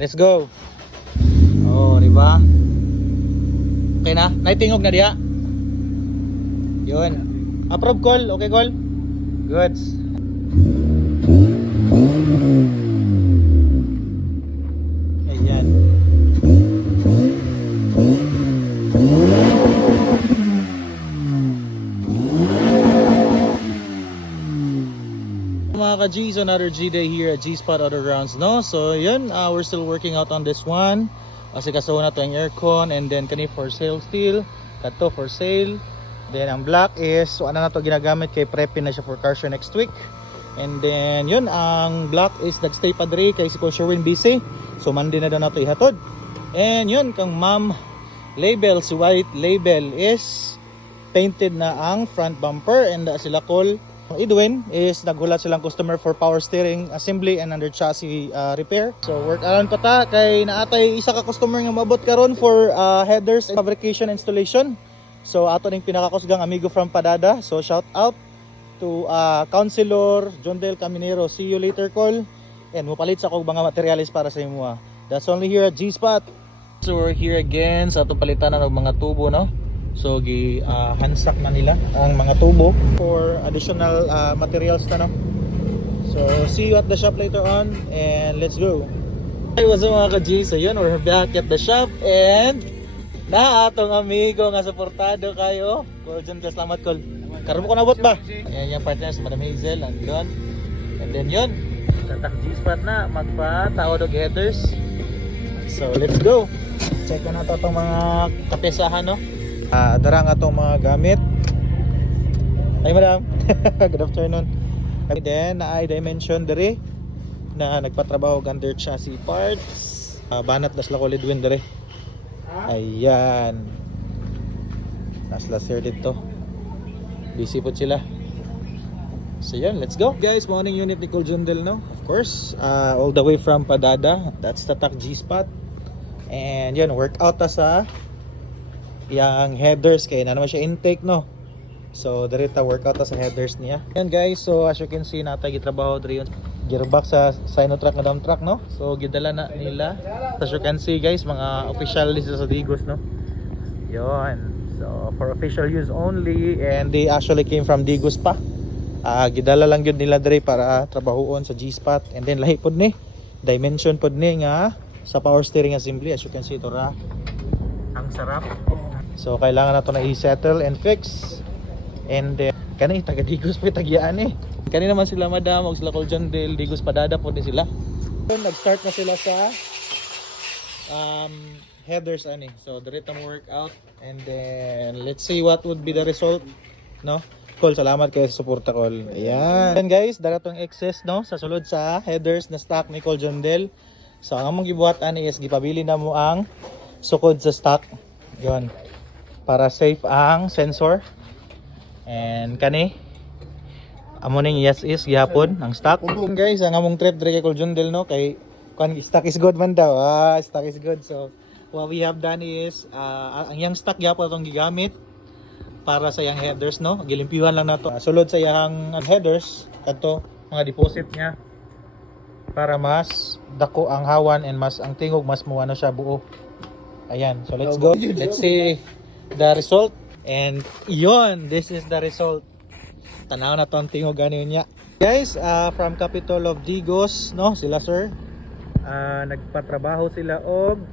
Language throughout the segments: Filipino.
Let's go. Oh, di ba? Okay na? Naitingog na diya. Yun. Approve call. Okay call. Goods. Ayan. Mga ka-G, so another G-Day here at G-Spot Auto Grounds, no? So yun, we're still working out on this one. Kasi kaso na to yung aircon, and then kani for sale still, kato for sale. Then ang black is, so ano na to ginagamit kay prepping na siya for car show next week. And then yun, ang black is nagstay pa dre kay si Coach Sherwin busy. So Monday na daw na to ihatod. And yun, kang ma'am label, si white label is painted na ang front bumper, and sila call Edwin is naghulat silang customer for power steering assembly and under chassis repair. So work around pa ta kay naatay isa ka customer nga mabot karon for headers and fabrication installation. So ato ning pinakakusgang amigo from Padada. So shout out to Councilor John Del Caminero. See you later call. And mupalit sa kog mga materials para sa imo. That's only here at G-Spot. So we're here again sa atong palitan ng mga tubo, no? So hansak na nila ang mga tubo for additional materials na, no? So see you at the shop later on, and let's go. Hey, what's up mga ka-G? So yun, we're back at the shop, and na atong amigo nga suportado kayo. Call dyan, salamat call. Karoon mo ko nabot ba? Ayan yung partners, Madam Hazel, andun. And then yun, tatak G-Spot na, magpa-tawad og headers. So let's go. Check na nato itong mga kapesahan, no? Dara nga itong mga gamit. Ay madam. Good afternoon. And then na dimension dere na nagpatrabaho under chassis parts. Banat na sila ko lidwin dere. Ayan. Nasla sir dito. Busy po sila. So yan, let's go. Guys, morning unit ni Col Jundel, no? Of course, all the way from Padada. That's the Tatak G-Spot. And yan, workout ta sa yang headers kay na naman siya intake, no? So direta workout ta sa headers niya. Yan guys, so as you can see natay gitrabaho diri yung gearbox sa Sinotrack na dump truck, no? So gidala na nila. As you can see guys, mga official list sa Digos, no? Yon. So for official use only, and they actually came from Digos pa. Gidala lang yun nila diri para trabahoon sa G-Spot. And then lahi pod ni dimension pod ni nga sa power steering assembly. As you can see ito ra ang sarap. So kailangan na ito na i-settle and fix. And kani taga Digos po tagyaan eh. Kani naman sila madam og sila Col Jundel, Digos Padada po din sila. So nag-start na sila sa headers ani. So direct mo workout, and then let's see what would be the result, no? Col, salamat kayo sa suporta call. Ayan. And guys, daratong excess, no, sa sulod sa headers na stock ni Col Jundel. So ang among gibuhat ani is gipabili na mo ang sukod sa stock. Yon. Para safe ang sensor. And kani amo ning yes is gihapon ang stock. Guys, ang among trip dire kay Col Jundel, no, kay kan stock is good man daw. Stock is good. So what we have done is ang yang stock gihapon atong gigamit para sa yang headers, no. Gilimpiwan lang nato. Sulod sa yang headers kadto mga deposit niya para mas dako ang hawan and mas ang tingog mas muano siya buo. Ayan. So let's go. Let's see the result. And yon, this is the result. Tanaw na to ang tingog ani niya. Guys, from Capital of Digos, no, sila sir. Nagpatrabaho sila og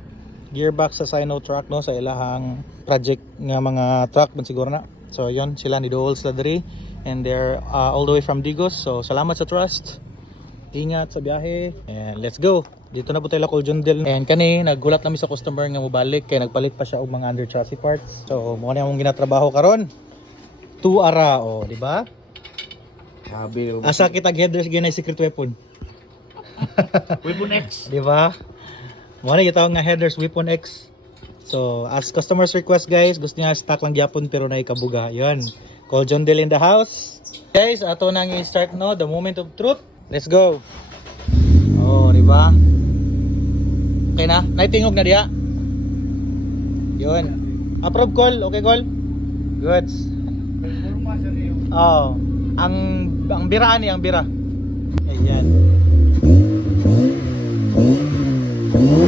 gearbox sa Sinotrack, no, sa ilahang project nga mga truck man siguro na. So yon, sila ni Dool sa diri, and they're all the way from Digos. So salamat sa trust. Ingat sa biyahe, and let's go. Dito na po tayo Col Jundel. And kani naggulat kami sa customer nga mobalik kay nagpalit pa siya og mga under chassis parts. So mo na among ginatrabaho karon. 2 ara, di ba? Sabi, asa kitag headers ginay secret weapon. Weapon X. Di ba? Mo na gitawag nga headers weapon X. So as customers request guys, gusto niya stock lang gyapon pero na ikabuga. Yon. Col Jundel in the house. Guys, ato nang i-start, no, the moment of truth. Let's go. Oh, di ba? Okay na? Naitingog na diya. Yun. Approve call. Okay call? Goods. Oh. Ang bira ni, ang bira. Ayan. Alright.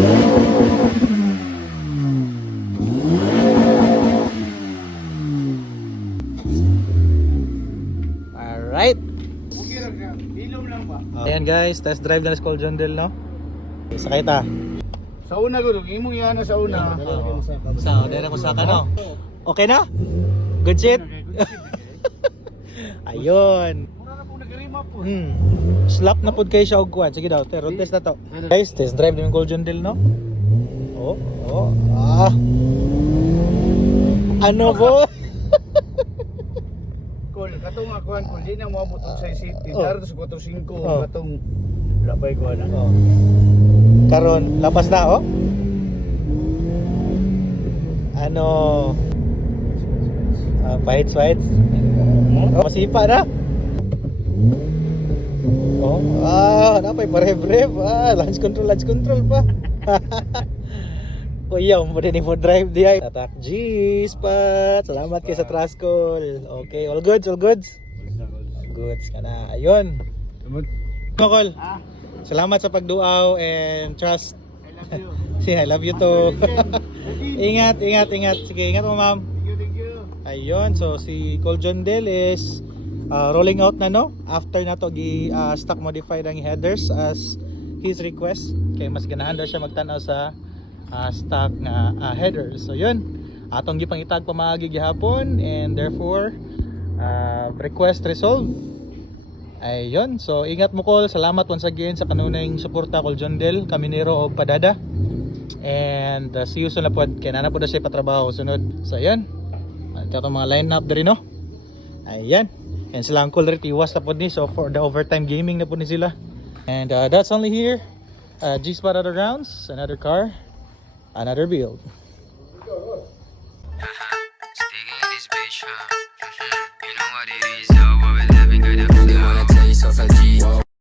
Okay lang siya. Ilom lang ba? Ayan guys, test drive na Skull John Del, no? Sakay ta. Sa una ko, imong yana sa una. Sa, dahil ako sa no? Okay na? Good shit? Ayun. Mura na po nag-rima po. Slap na pod kayo siya og kuwan. Sige daw, road test na to. Guys, test drive na yung Skull John Del, no? Oh. Ano po? Kol, katong akuan ko, di na mo abot sa city. Oh. Daro sa 4-5, Oh. katong labay ko na. Oh. Karon, lapas na, oh? Ano? Fights. Oh, masipa na. Oh, napay parev-rev. Launch control pa. Kuya, mo din i-food drive di ay. Tatak G-Spot. Salamat kay sa Trascol. Okay, all goods. Goods ka na. Ayun. Nokol, Ah, salamat sa pagduaw and trust. I love you. See, I love you too. Legend. ingat. Sige, ingat mo, ma'am. Thank you. Ayun, so si Col John Del is rolling out na, no? After na to stock modified ang headers as his request. Kay mas ganahan daw siya magtanaw sa stock na headers. So yun, atong gipangitag pamaagi gihapon and therefore request resolved. Ayun, so ingat mo Col. Salamat once again sa kanunayng suporta Col John Del, Caminero o Padada. And see you soon na po. Kaya na po na siya patrabaho sunod. So ayun, ito mga line up diri, no? Ayan. And sila ang Col Retiwas na po ni. So for the overtime gaming na po ni sila. And that's only here. G-Spot Other Rounds, another car, another build. Sticking in this bitch, huh? You know what it is, though.